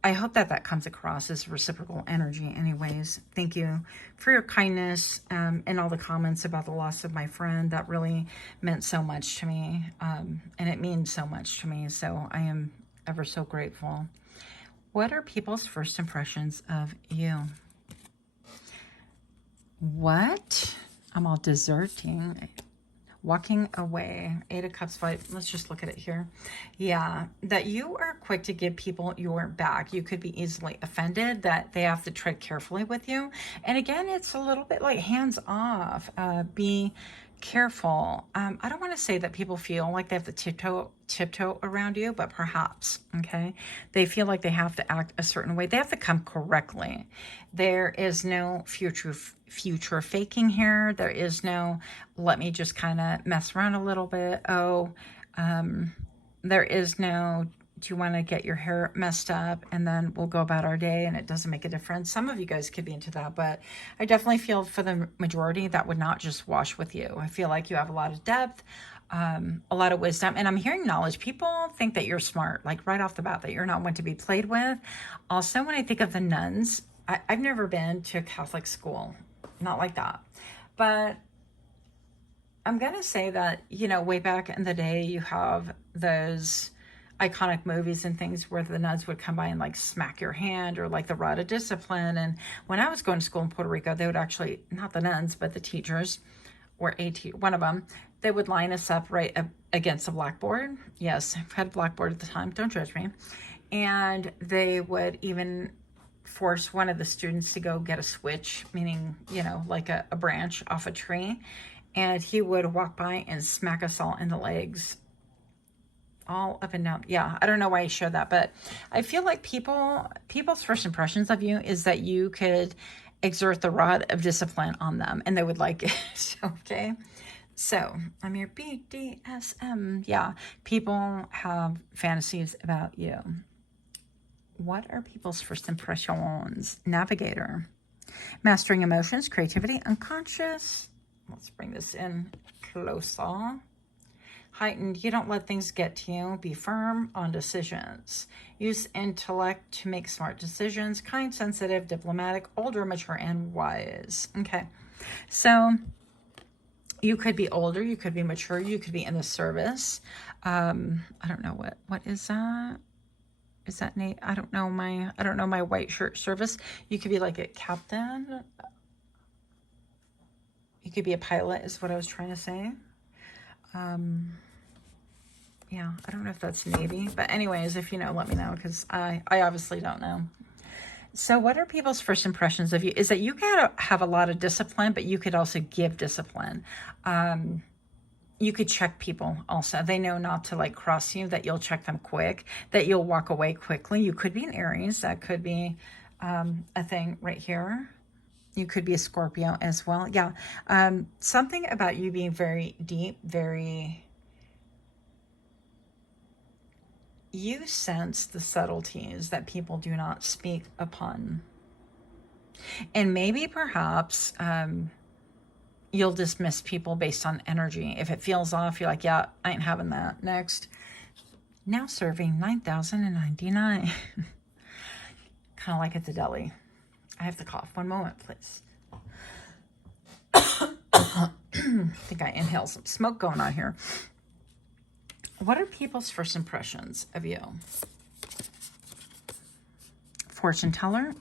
I hope that comes across as reciprocal energy anyways. Thank you for your kindness and all the comments about the loss of my friend. That really meant so much to me, and it means so much to me. So I am ever so grateful. What are people's first impressions of you? What? I'm all deserting. Walking away. 8 of Cups, 5. Let's just look at it here. Yeah, that you are quick to give people your back. You could be easily offended, that they have to tread carefully with you. And again, it's a little bit like hands off. Be careful. I don't want to say that people feel like they have to tiptoe around you, but perhaps, okay? They feel like they have to act a certain way. They have to come correctly. There is no future faking here. There is no, let me just kind of mess around a little bit. There is no, do you want to get your hair messed up and then we'll go about our day and it doesn't make a difference. Some of you guys could be into that, but I definitely feel for the majority that would not just wash with you. I feel like you have a lot of depth, a lot of wisdom, and I'm hearing knowledge. People think that you're smart, like right off the bat, that you're not one to be played with. Also, when I think of the nuns, I've never been to a Catholic school, not like that, but I'm going to say that, you know, way back in the day, you have those iconic movies and things where the nuns would come by and like smack your hand, or like the rod of discipline. And when I was going to school in Puerto Rico, they would actually, not the nuns, but the teachers, or one of them, they would line us up right against a blackboard. Yes, I've had a blackboard at the time, don't judge me. And they would even force one of the students to go get a switch, meaning, you know, like a branch off a tree. And he would walk by and smack us all in the legs, all up and down. Yeah, I don't know why I showed that, but I feel like people's first impressions of you is that you could exert the rod of discipline on them and they would like it. Okay, so I'm your BDSM. Yeah, people have fantasies about you. What are people's first impressions? Navigator. Mastering emotions, creativity, unconscious. Let's bring this in closer. Heightened, you don't let things get to you. Be firm on decisions. Use intellect to make smart decisions. Kind, sensitive, diplomatic, older, mature, and wise. Okay, so you could be older, you could be mature, you could be in the service. I don't know what is that. Is that Nate? I don't know my white shirt service. You could be like a captain. You could be a pilot is what I was trying to say. Yeah, I don't know if that's Navy, but anyways, if you know, let me know, because I obviously don't know. So what are people's first impressions of you? Is that you gotta have a lot of discipline, but you could also give discipline. You could check people also. They know not to like cross you, that you'll check them quick, that you'll walk away quickly. You could be an Aries. That could be a thing right here. You could be a Scorpio as well. Yeah. Something about you being very deep, very you sense the subtleties that people do not speak upon. And maybe perhaps you'll dismiss people based on energy. If it feels off, you're like, yeah, I ain't having that. Next. Now serving $9,099. Kind of like at the deli. I have to cough. One moment, please. I think I inhaled some smoke going on here. What are people's first impressions of you? Fortune teller?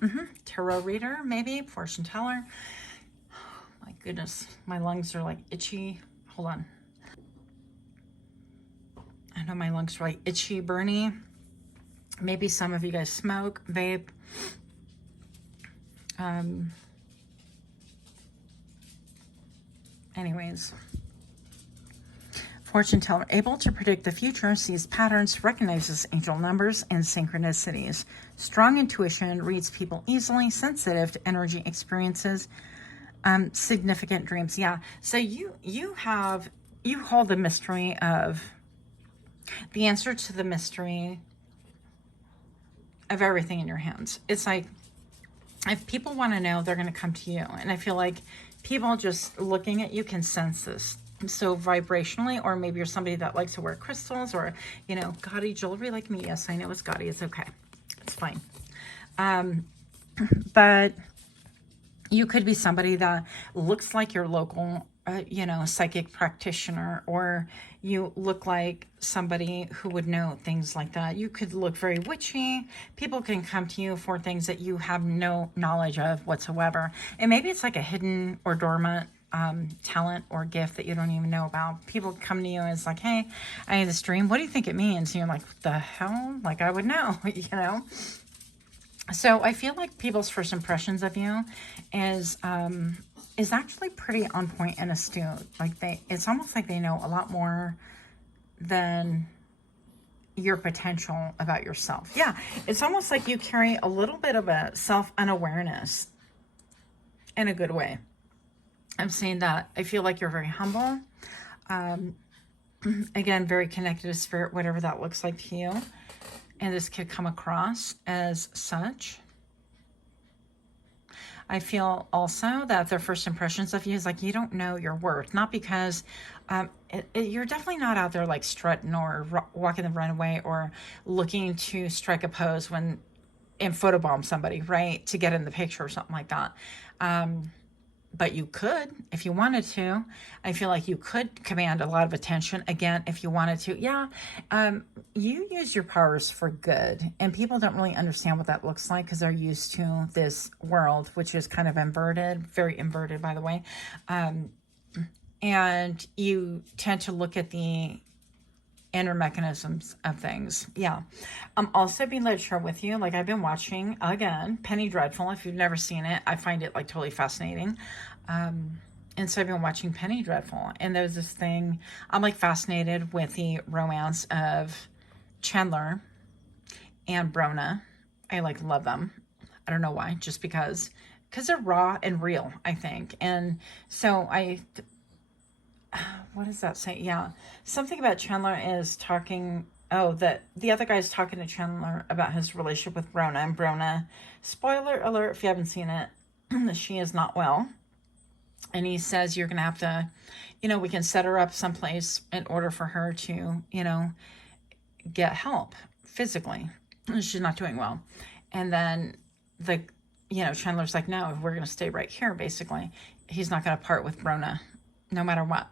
Tarot reader, maybe? Fortune teller? My goodness, my lungs are like itchy. Hold on. I know my lungs are like itchy, burny. Maybe some of you guys smoke, vape. Anyways. Fortune teller, able to predict the future, sees patterns, recognizes angel numbers and synchronicities. Strong intuition, reads people easily, sensitive to energy experiences, significant dreams. Yeah, so you hold the mystery of, the answer to the mystery of everything in your hands. It's like, if people want to know, they're going to come to you. And I feel like people just looking at you can sense this. So vibrationally, or maybe you're somebody that likes to wear crystals or, you know, gaudy jewelry like me. Yes, I know it's gaudy. It's okay. It's fine. But you could be somebody that looks like your local, you know, psychic practitioner, or you look like somebody who would know things like that. You could look very witchy. People can come to you for things that you have no knowledge of whatsoever. And maybe it's like a hidden or dormant talent or gift that you don't even know about. People come to you and it's like, hey, I had this dream. What do you think it means? And you're like, what the hell? Like, I would know, you know? So I feel like people's first impressions of you is actually pretty on point and astute. Like it's almost like they know a lot more than your potential about yourself. Yeah, it's almost like you carry a little bit of a self-unawareness in a good way. I'm saying that I feel like you're very humble. Again, very connected to spirit, whatever that looks like to you. And this could come across as such. I feel also that their first impressions of you is like, you don't know your worth. Not because you're definitely not out there like strutting or walking the runway or looking to strike a pose and photobomb somebody, right? To get in the picture or something like that. But you could, if you wanted to. I feel like you could command a lot of attention, again, if you wanted to. Yeah, you use your powers for good. And people don't really understand what that looks like because they're used to this world, which is kind of inverted, very inverted, by the way. And you tend to look at the inner mechanisms of things. Yeah. I'm also being led to share with you, like I've been watching, again, Penny Dreadful. If you've never seen it, I find it like totally fascinating. And so I've been watching Penny Dreadful, and there's this thing, I'm like fascinated with the romance of Chandler and Brona. I like love them. I don't know why, just because they're raw and real, I think. And so what does that say? Yeah. Something about Chandler is talking, that the other guy's talking to Chandler about his relationship with Brona. And Brona, spoiler alert if you haven't seen it, she is not well. And he says, you're going to have to, we can set her up someplace in order for her to, get help physically. She's not doing well. And then Chandler's like, no, we're going to stay right here, basically. He's not going to part with Brona, no matter what.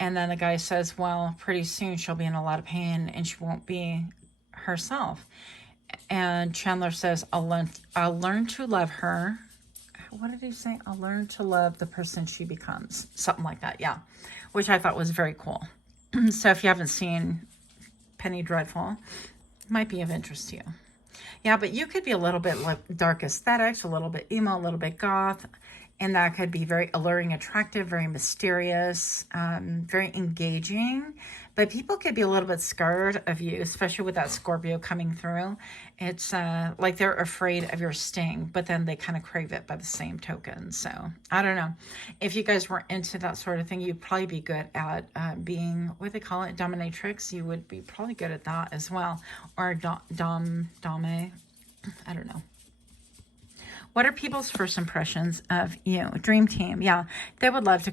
And then the guy says, well, pretty soon she'll be in a lot of pain and she won't be herself. And Chandler says, I'll learn to love her. What did he say? I'll learn to love the person she becomes. Something like that, yeah. Which I thought was very cool. So if you haven't seen Penny Dreadful, it might be of interest to you. Yeah, but you could be a little bit like dark aesthetics, a little bit emo, a little bit goth. And that could be very alluring, attractive, very mysterious, very engaging. But people could be a little bit scared of you, especially with that Scorpio coming through. It's like they're afraid of your sting, but then they kind of crave it by the same token. So I don't know. If you guys were into that sort of thing, you'd probably be good at being, what do they call it, dominatrix. You would be probably good at that as well. Or dame. I don't know. What are people's first impressions of you? Dream team. Yeah, they would love to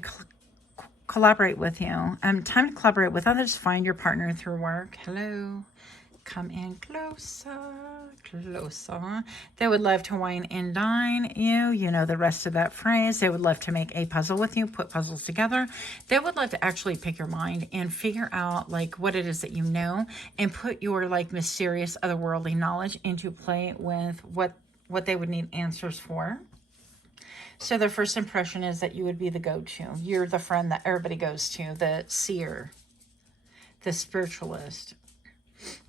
collaborate with you. Time to collaborate with others. Find your partner through work. Hello. Come in closer, closer. They would love to wine and dine you. You know the rest of that phrase. They would love to make a puzzle with you, put puzzles together. They would love to actually pick your mind and figure out like what it is that you know and put your like mysterious otherworldly knowledge into play with what they would need answers for. So their first impression is that you would be the go-to. You're the friend that everybody goes to, the seer, the spiritualist.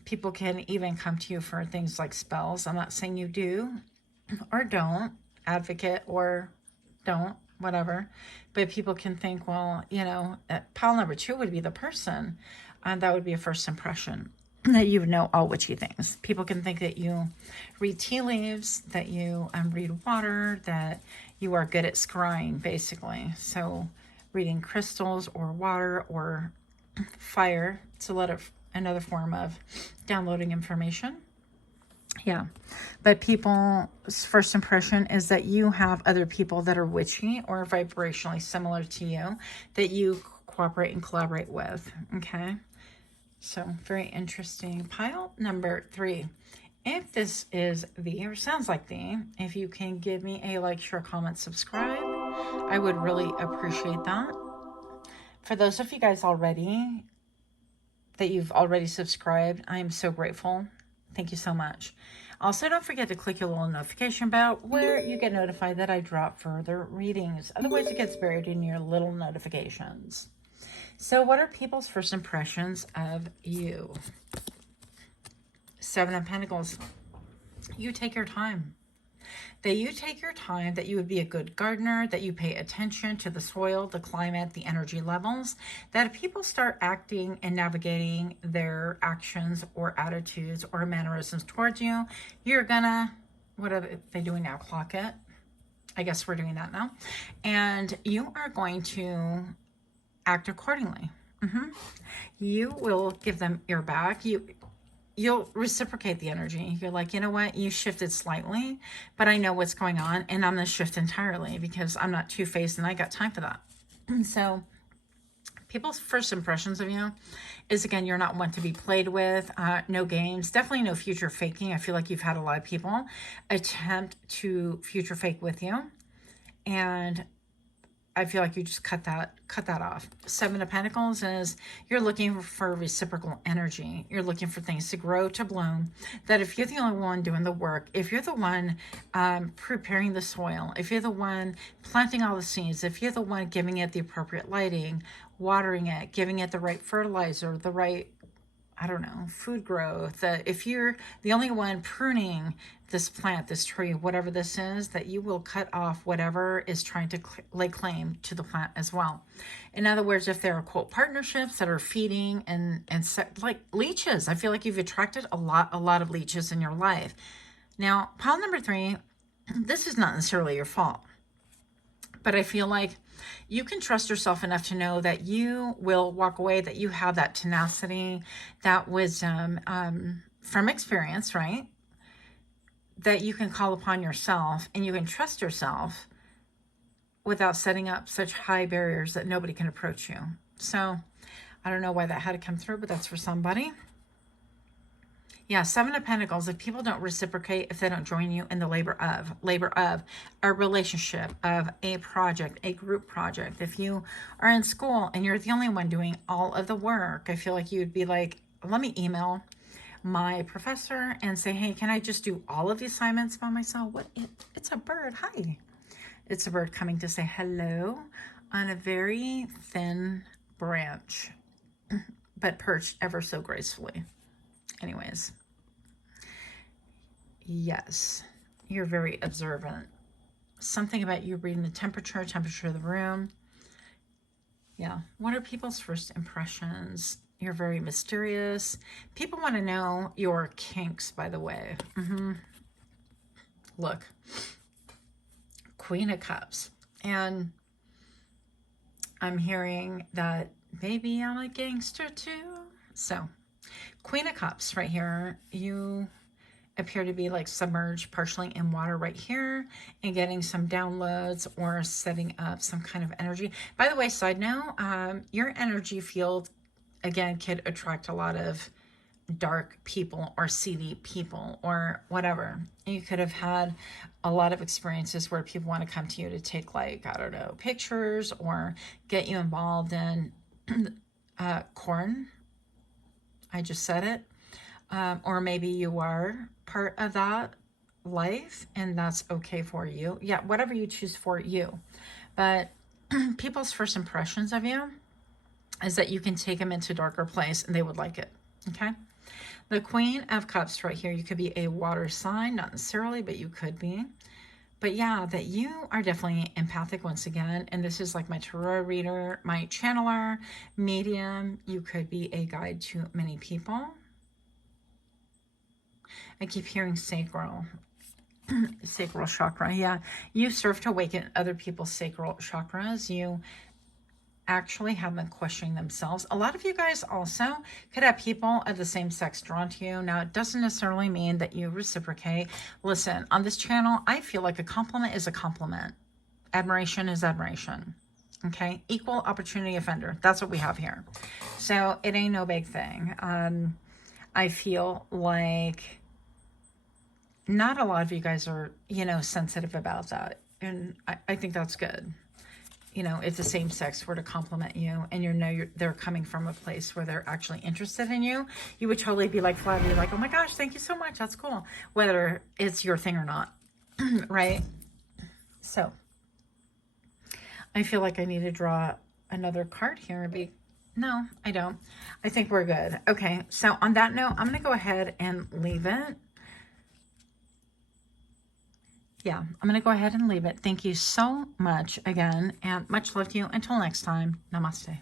People can even come to you for things like spells. I'm not saying you do or don't, advocate or don't, whatever. But people can think, well, you know, pile number 2 would be the person. And that would be a first impression, that you know all witchy things. People can think that you read tea leaves, that you read water, that you are good at scrying, basically. So reading crystals or water or fire. It's another form of downloading information. Yeah. But people's first impression is that you have other people that are witchy or vibrationally similar to you that you cooperate and collaborate with. Okay. So very interesting. Pile number 3. If this is the, or sounds like the, if you can give me a like, share, comment, subscribe, I would really appreciate that. For those of you guys already, that you've already subscribed, I am so grateful. Thank you so much. Also, don't forget to click your little notification bell where you get notified that I drop further readings. Otherwise, it gets buried in your little notifications. So what are people's first impressions of you? 7 of Pentacles. You take your time. That you take your time, that you would be a good gardener, that you pay attention to the soil, the climate, the energy levels, that if people start acting and navigating their actions or attitudes or mannerisms towards you, you're gonna, what are they doing now? Clock it. I guess we're doing that now. And you are going to act accordingly. You will give them your back. You'll reciprocate the energy. You're like, you know what? You shifted slightly, but I know what's going on, and I'm going to shift entirely because I'm not two-faced, and I got time for that. So people's first impressions of you is, again, you're not one to be played with. No games. Definitely no future faking. I feel like you've had a lot of people attempt to future fake with you, and I feel like you just cut that off. 7 of Pentacles is you're looking for reciprocal energy. You're looking for things to grow, to bloom. That if you're the only one doing the work, if you're the one preparing the soil, if you're the one planting all the seeds, if you're the one giving it the appropriate lighting, watering it, giving it the right fertilizer, the right, I don't know, food growth, if you're the only one pruning this plant, this tree, whatever this is, that you will cut off whatever is trying to lay claim to the plant as well. In other words, if there are, quote, partnerships that are feeding and like leeches, I feel like you've attracted a lot of leeches in your life. Now, pile number 3, this is not necessarily your fault, but I feel like you can trust yourself enough to know that you will walk away, that you have that tenacity, that wisdom from experience, right? That you can call upon yourself and you can trust yourself without setting up such high barriers that nobody can approach you. So I don't know why that had to come through, but that's for somebody. Yeah, 7 of Pentacles. If people don't reciprocate, if they don't join you in the labor of a relationship, of a project, a group project. If you are in school and you're the only one doing all of the work, I feel like you'd be like, let me email my professor and say, hey, can I just do all of the assignments by myself? What? It's a bird. Hi. It's a bird coming to say hello on a very thin branch, but perched ever so gracefully. Anyways, yes, you're very observant. Something about you reading the temperature of the room. Yeah. What are people's first impressions You're very mysterious. People want to know your kinks, by the way. Look, Queen of Cups. And I'm hearing that maybe I'm a gangster too. So, Queen of Cups right here. You appear to be like submerged partially in water right here and getting some downloads or setting up some kind of energy. By the way, side note, your energy field, again, could attract a lot of dark people or seedy people or whatever. You could have had a lot of experiences where people want to come to you to take, like, I don't know, pictures or get you involved in corn. I just said it. Or maybe you are part of that life and that's okay for you. Yeah, whatever you choose for you. But people's first impressions of you is that you can take them into a darker place and they would like it. Okay? The Queen of Cups right here, you could be a water sign, not necessarily, but you could be. But yeah, that you are definitely empathic once again. And this is like my tarot reader, my channeler, medium. You could be a guide to many people. I keep hearing sacral. Sacral chakra. Yeah, you serve to awaken other people's sacral chakras. You actually have them questioning themselves. A lot of you guys also could have people of the same sex drawn to you. Now, it doesn't necessarily mean that you reciprocate. Listen, on this channel, I feel like a compliment is a compliment. Admiration is admiration. Okay? Equal opportunity offender. That's what we have here. So it ain't no big thing. I feel like not a lot of you guys are, you know, sensitive about that. And I think that's good. You know, if the same sex were to compliment you and you know they're coming from a place where they're actually interested in you, you would totally be like flattered, like, oh my gosh, thank you so much. That's cool. Whether it's your thing or not, right? So I feel like I need to draw another card here. No, I don't. I think we're good. Okay, so on that note, I'm going to go ahead and leave it. Yeah, I'm going to go ahead and leave it. Thank you so much again, and much love to you. Until next time, namaste.